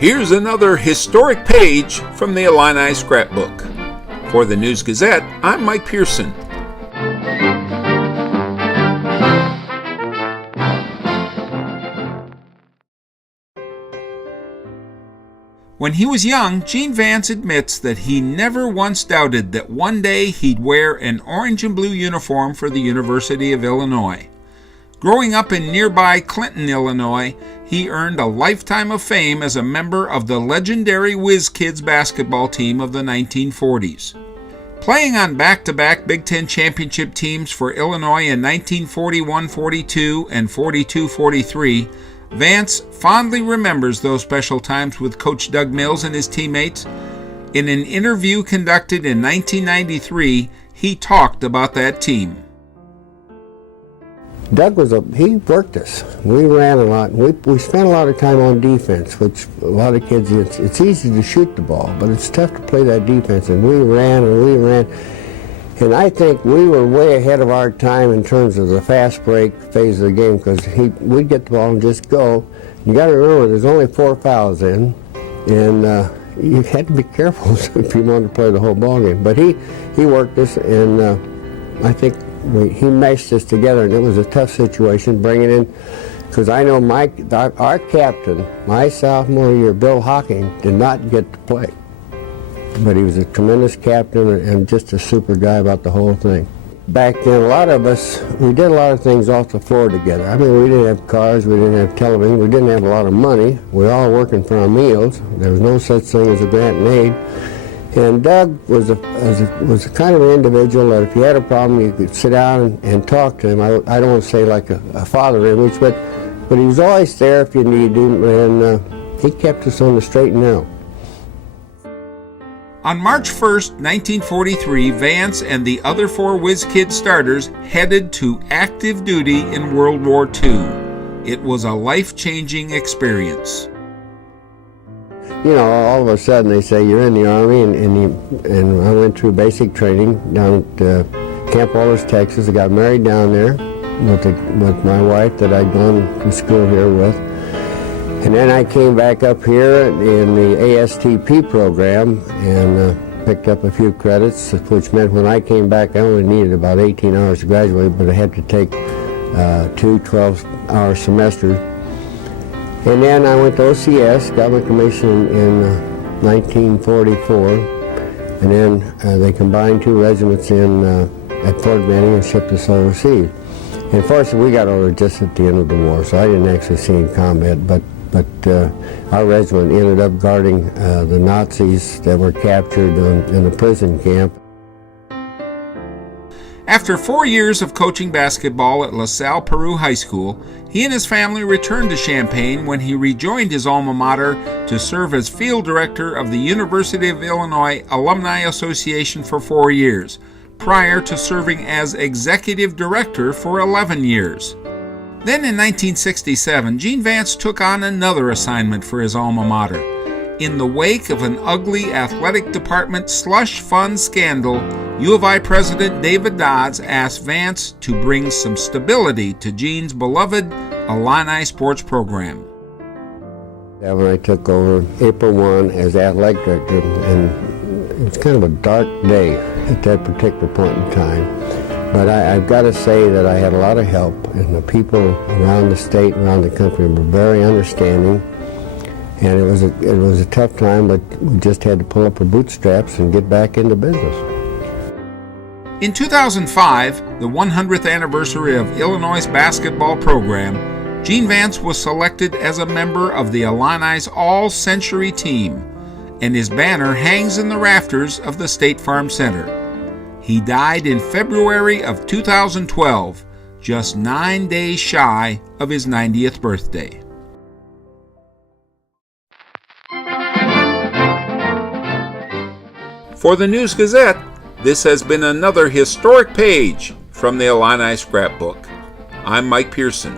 Here's another historic page from the Illini scrapbook. For the News-Gazette, I'm Mike Pearson. When he was young, Gene Vance admits that he never once doubted that one day he'd wear an orange and blue uniform for the University of Illinois. Growing up in nearby Clinton, Illinois, he earned a lifetime of fame as a member of the legendary Whiz Kids basketball team of the 1940s. Playing on back-to-back Big Ten championship teams for Illinois in 1941-42 and 42-43, Vance fondly remembers those special times with Coach Doug Mills and his teammates. In an interview conducted in 1993, he talked about that team. Doug he worked us. We ran a lot. We spent a lot of time on defense, which a lot of kids, it's easy to shoot the ball, but it's tough to play that defense. And we ran. And I think we were way ahead of our time in terms of the fast break phase of the game, because we'd get the ball and just go. You got to remember, there's only 4 fouls in, and you had to be careful if you wanted to play the whole ball game. But he worked us, and I think he meshed us together, and it was a tough situation bringing in, because I know our captain, my sophomore year, Bill Hocking, did not get to play. But he was a tremendous captain and just a super guy about the whole thing. Back then, a lot of us, we did a lot of things off the floor together. I mean, we didn't have cars, we didn't have television, we didn't have a lot of money. We were all working for our meals. There was no such thing as a grant and aid. And Doug was a kind of an individual that if you had a problem, you could sit down and talk to him. I don't want to say like a father image, but he was always there if you needed him, and he kept us on the straight and narrow. On March 1st, 1943, Vance and the other 4 Whiz Kid starters headed to active duty in World War II. It was a life-changing experience. You know, all of a sudden they say you're in the Army, and I went through basic training down at Camp Wallace, Texas. I got married down there with my wife that I'd gone to school here with. And then I came back up here in the ASTP program and picked up a few credits, which meant when I came back I only needed about 18 hours to graduate, but I had to take 2 12-hour semesters. And then I went to OCS, got my commission in 1944, and then they combined 2 regiments at Fort Benning and shipped us overseas. And fortunately, we got over just at the end of the war, so I didn't actually see any combat, but our regiment ended up guarding the Nazis that were captured in a prison camp. After 4 years of coaching basketball at La Salle Peru High School, he and his family returned to Champaign when he rejoined his alma mater to serve as field director of the University of Illinois Alumni Association for 4 years, prior to serving as executive director for 11 years. Then in 1967, Gene Vance took on another assignment for his alma mater. In the wake of an ugly athletic department slush fund scandal, U of I President David Dodds asked Vance to bring some stability to Gene's beloved Illini sports program. When I took over April 1 as athletic director, and it was kind of a dark day at that particular point in time. But I've got to say that I had a lot of help, and the people around the state, around the country were very understanding. And it was a tough time, but we just had to pull up our bootstraps and get back into business. In 2005, the 100th anniversary of Illinois' basketball program, Gene Vance was selected as a member of the Illini's All-Century team, and his banner hangs in the rafters of the State Farm Center. He died in February of 2012, just 9 days shy of his 90th birthday. For the News-Gazette, this has been another historic page from the Illini scrapbook. I'm Mike Pearson.